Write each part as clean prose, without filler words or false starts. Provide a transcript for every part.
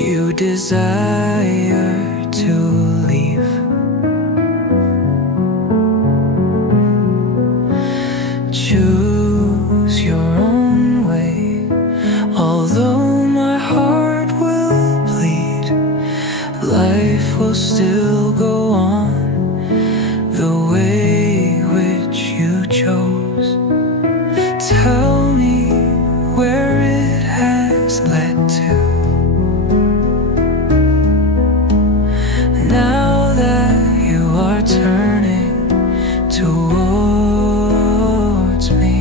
you desire to leave. Choose your own way, although my heart will bleed. Life will still go on the way which you chose. Tell me where it has led to. Now that you are turning towards me,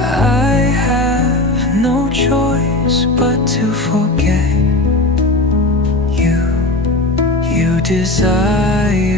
I have no choice but to forget you. You desire